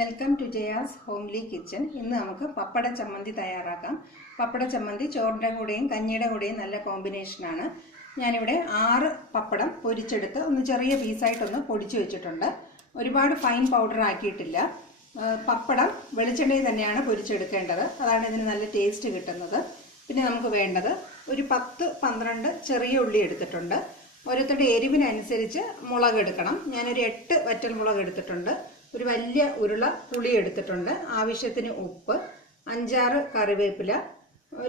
Welcome to Jaya's homely kitchen. ഇന്ന് നമുക്ക് പപ്പട ചമ്മന്തി തയ്യാറാക്കാം. പപ്പട ചമ്മന്തി ചോറിൻ്റെ കൂടെയും കഞ്ഞിയുടെ കൂടെയും നല്ല കോമ്പിനേഷനാണ്. ഞാനിവിടെ 6 പപ്പടം പൊരിച്ചെടുത്ത് ഒന്ന് ചെറിയ പീസായിട്ടൊന്ന് പൊടിച്ചു വെച്ചിട്ടുണ്ട്. ഒരുപാട് ഫൈൻ പൗഡർ ആക്കിയിട്ടില്ല. പപ്പടം വെളിച്ചെണ്ണയിൽ തന്നെയാണ് പൊരിച്ചെടുക്കേണ്ടത്. അതാണ് ഇതിന് നല്ല ടേസ്റ്റ് കിട്ടുന്നത്. പിന്നെ നമുക്ക് വേണ്ടത് ഒരു 10-12 ചെറിയ ഉള്ളി എടുത്തിട്ടുണ്ട്. ഓരോരുത്തരുടെ എരിവിനനുസരിച്ച് മുളക് എടുക്കണം. ഞാനൊരു 8 വറ്റൽ മുളക് എടുത്തിട്ടുണ്ട്. ഒരു വലിയ ഉരുള പുളി എടുത്തിട്ടുണ്ട്. ആവശ്യത്തിന് ഉപ്പ്, 5-6 കറിവേപ്പില,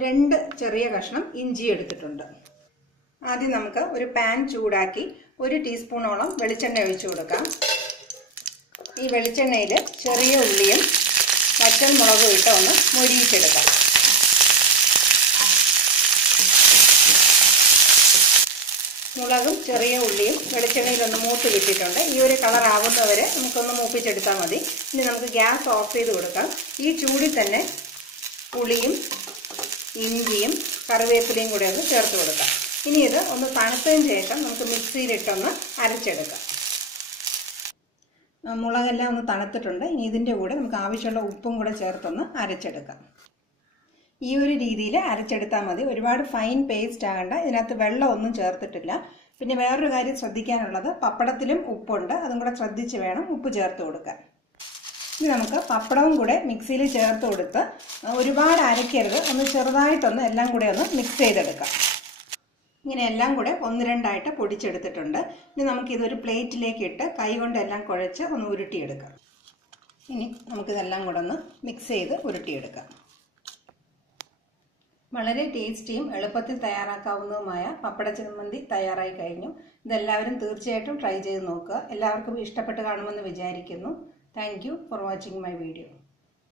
2 ചെറിയ കഷ്ണം ഇഞ്ചി എടുത്തിട്ടുണ്ട്. ആദ്യം നമുക്ക് ഒരു പാൻ ചൂടാക്കി 1 ടീസ്പൂണോളം വെളിച്ചെണ്ണ ഒഴിച്ചു കൊടുക്കാം. ഈ വെളിച്ചെണ്ണയിൽ ചെറിയ ഉള്ളിയും വറ്റൽ മുളകും ഇട്ട് ഒന്ന് മൊരിയിച്ചെടുക്കാം. മുളകും ചെറിയ ഉള്ളിയും വെളിച്ചെണ്ണയിലൊന്ന് മൂത്ത് കിട്ടിയിട്ടുണ്ട്. ഈ ഒരു കളർ ആവുന്നവരെ നമുക്കൊന്ന് മൂപ്പിച്ചെടുത്താൽ മതി. ഇനി നമുക്ക് ഗ്യാസ് ഓഫ് ചെയ്ത് കൊടുക്കാം. ഈ ചൂടിൽ തന്നെ പുളിയും ഇഞ്ചിയും കറിവേപ്പിലയും കൂടെ ഒന്ന് ചേർത്ത് കൊടുക്കാം. ഇനി ഇത് ഒന്ന് തണുത്തതിന് ശേഷം നമുക്ക് മിക്സിയിലിട്ടൊന്ന് അരച്ചെടുക്കാം. മുളകെല്ലാം ഒന്ന് തണുത്തിട്ടുണ്ട്. ഇനി ഇതിൻ്റെ കൂടെ നമുക്ക് ആവശ്യമുള്ള ഉപ്പും കൂടെ ചേർത്തൊന്ന് അരച്ചെടുക്കാം. ഈ ഒരു രീതിയിൽ അരച്ചെടുത്താൽ മതി. ഒരുപാട് ഫൈൻ പേസ്റ്റ് ആകണ്ട. ഇതിനകത്ത് വെള്ളമൊന്നും ചേർത്തിട്ടില്ല. പിന്നെ വേറൊരു കാര്യം ശ്രദ്ധിക്കാനുള്ളത്, പപ്പടത്തിലും ഉപ്പുണ്ട്. അതും കൂടെ ശ്രദ്ധിച്ച് വേണം ഉപ്പ് ചേർത്ത് കൊടുക്കാൻ. ഇനി നമുക്ക് പപ്പടവും കൂടെ മിക്സിയിൽ ചേർത്ത് കൊടുത്ത് ഒരുപാട് അരയ്ക്കരുത്. ഒന്ന് ചെറുതായിട്ടൊന്ന് എല്ലാം കൂടെ ഒന്ന് മിക്സ് ചെയ്തെടുക്കാം. ഇങ്ങനെ എല്ലാം കൂടെ 1-2 പൊടിച്ചെടുത്തിട്ടുണ്ട്. ഇനി നമുക്കിതൊരു പ്ലേറ്റിലേക്ക് ഇട്ട് കൈ കൊണ്ട് എല്ലാം കുഴച്ച് ഒന്ന് ഉരുട്ടിയെടുക്കാം. ഇനി നമുക്കിതെല്ലാം കൂടെ ഒന്ന് മിക്സ് ചെയ്ത് ഉരുട്ടിയെടുക്കാം. വളരെ ടേസ്റ്റിയും എളുപ്പത്തിൽ തയ്യാറാക്കാവുന്നതുമായ പപ്പട ചമ്മന്തി തയ്യാറായി കഴിഞ്ഞു. ഇതെല്ലാവരും തീർച്ചയായിട്ടും ട്രൈ ചെയ്ത് നോക്കുക. എല്ലാവർക്കും ഇഷ്ടപ്പെട്ട് കാണുമെന്ന് വിചാരിക്കുന്നു. Thank you for watching my video.